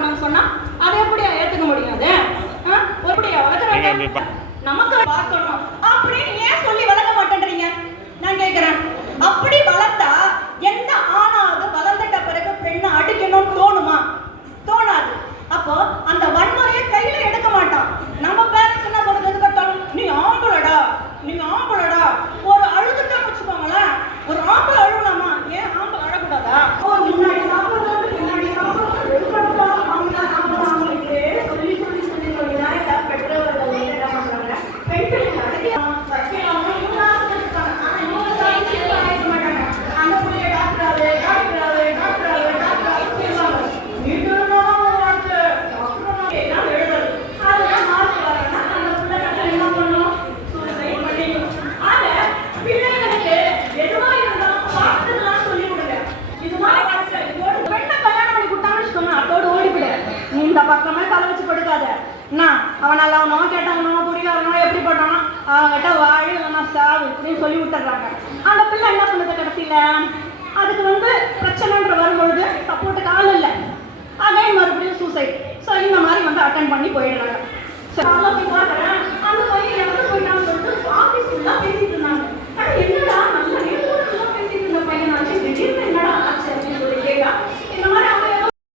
வரணும்னு சொன்னா அதை எப்படியா ஏத்துக்க முடியாது? எப்படியா வளர்க்குறாங்க? நமக்கு பார்க்கணும் அப்படின்னு ஏன் சொல்லி வளர்க்க மாட்டேன்றீங்க? நான் கேட்கிறேன். அப்படி வளர்த்தா எந்த ஆணாவது வளர்ந்துட்ட பிறகு பெண்ணை அடிக்கணும்னு தோணுமா? தோணாது. அப்போ அந்த வன்முறையை கையில எடுக்க மாட்டான். நம்ம பேரண்ட்ஸ் என்ன சொல்றது? எது கட்டாலும் நீ ஆம்பளடா, நீங்க ஆம்பளடா. ஒரு அழுதுட்டா வச்சுக்கோங்களேன், ஒரு ஆம்பளை அழுவலாமா? ஏன் ஆம்பளை அழக்கூடாதா? முன்னாடி சாப்பிடுறது பின்னாடி சாப்பிடுறது சொல்லி சொல்லி சொல்லி சொல்லிதான் எல்லா பெற்றோர்கள் என்ன பண்றாங்க, பெண்களுக்கு இந்த பக்கமே தலை வச்சு கொடுக்காத. அவன் நல்லவனோ கேட்டவனோ குடிக்காரனோ எப்படி போட்டானோ அவங்ககிட்ட வாழி இல்லைன்னா சாவு இப்படின்னு சொல்லி விட்டுறாங்க. அந்த பிள்ளை என்ன பண்ணுது கடைசியில? அதுக்கு பிரச்சனைன்ற வரும்பொழுது சப்போர்ட்டுக்கு ஆள் இல்லை, அதே மறுபடியும் சூசைட். ஸோ இந்த மாதிரி அட்டன் பண்ணி போயிடுறாங்க.